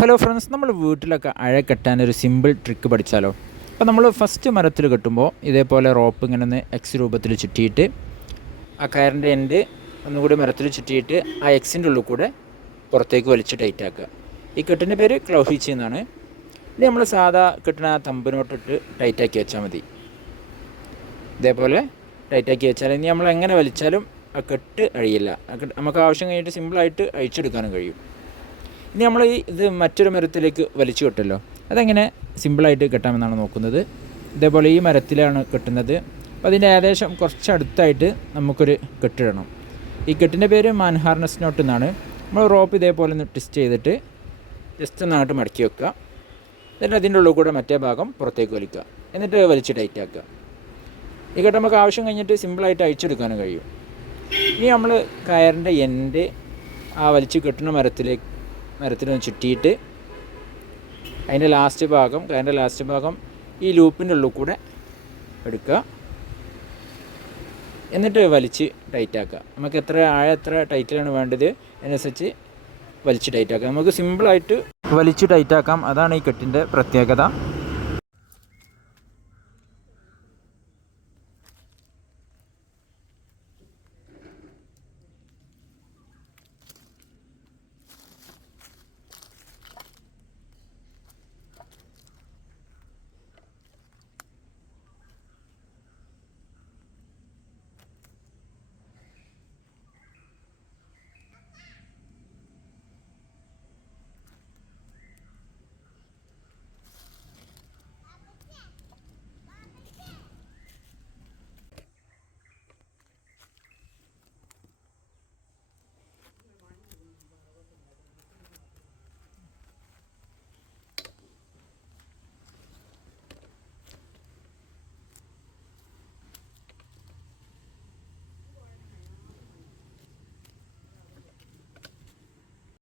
Hello friends, നമ്മൾ വീട്ടിലൊക്കെ അഴ കെട്ടാനൊരു simple trick പഠിച്ചാലോ. അപ്പോൾ നമ്മൾ ഫസ്റ്റ് മരത്തിൽ കെട്ടുമ്പോൾ ഇതേപോലെ റോപ്പ് ഇങ്ങനെ ഒന്ന് എക്സ് രൂപത്തിൽ ചുറ്റിയിട്ട് ആ കയറിൻ്റെ എൻഡ് ഒന്നുകൂടി മരത്തിൽ ചുറ്റിയിട്ട് ആ എക്സിൻ്റെ ഉള്ളിൽ കൂടെ പുറത്തേക്ക് വലിച്ച് ടൈറ്റാക്കുക. ഈ കെട്ടിൻ്റെ പേര് ക്ലൗ ഹിച്ച് എന്നാണ്. ഇത് നമ്മൾ സാധാ കെട്ടിന ആ തമ്പിനോട്ടിട്ട് ടൈറ്റാക്കി വെച്ചാൽ മതി. ഇതേപോലെ ടൈറ്റാക്കി വെച്ചാൽ ഇനി നമ്മൾ എങ്ങനെ വലിച്ചാലും ആ കെട്ട് അഴിയില്ല. നമുക്ക് ആവശ്യം കഴിഞ്ഞിട്ട് സിമ്പിളായിട്ട് അഴിച്ചെടുക്കാനും കഴിയും. ഇനി നമ്മൾ ഇത് മറ്റൊരു മരത്തിലേക്ക് വലിച്ചു കെട്ടല്ലോ, അതെങ്ങനെ സിമ്പിളായിട്ട് കെട്ടാമെന്നാണ് നോക്കുന്നത്. ഇതേപോലെ ഈ മരത്തിലാണ് കെട്ടുന്നത്. അപ്പോൾ അതിൻ്റെ ഏകദേശം കുറച്ചടുത്തായിട്ട് നമുക്കൊരു കെട്ടിടണം. ഈ കെട്ടിൻ്റെ പേര് മാൻ ഹാർനസ് നോട്ട് എന്നാണ്. നമ്മൾ റോപ്പ് ഇതേപോലെ ഒന്ന് ട്വിസ്റ്റ് ചെയ്തിട്ട് ജസ്റ്റ് ഒന്നങ്ങോട്ട് മടക്കി വെക്കുക. എന്നിട്ട് അതിൻ്റെ ഉള്ളിൽ കൂടെ മറ്റേ ഭാഗം പുറത്തേക്ക് വലിക്കുക. എന്നിട്ട് വലിച്ച് ടൈറ്റാക്കുക. ഈ കെട്ട് നമുക്ക് ആവശ്യം കഴിഞ്ഞിട്ട് സിമ്പിളായിട്ട് അഴിച്ചെടുക്കാനും കഴിയും. ഇനി നമ്മൾ കയറിൻ്റെ എൻഡ് ആ വലിച്ച് കെട്ടുന്ന മരത്തിനൊന്ന് ചുറ്റിയിട്ട് അതിൻ്റെ കയറിൻ്റെ ലാസ്റ്റ് ഭാഗം ഈ ലൂപ്പിൻ്റെ ഉള്ളിൽ കൂടെ എടുക്കുക. എന്നിട്ട് വലിച്ച് ടൈറ്റാക്കുക. നമുക്ക് എത്ര ടൈറ്റിലാണ് വേണ്ടത് അതിനനുസരിച്ച് വലിച്ച് ടൈറ്റാക്കുക. നമുക്ക് സിമ്പിളായിട്ട് വലിച്ച് ടൈറ്റാക്കാം. അതാണ് ഈ കെട്ടിൻ്റെ പ്രത്യേകത.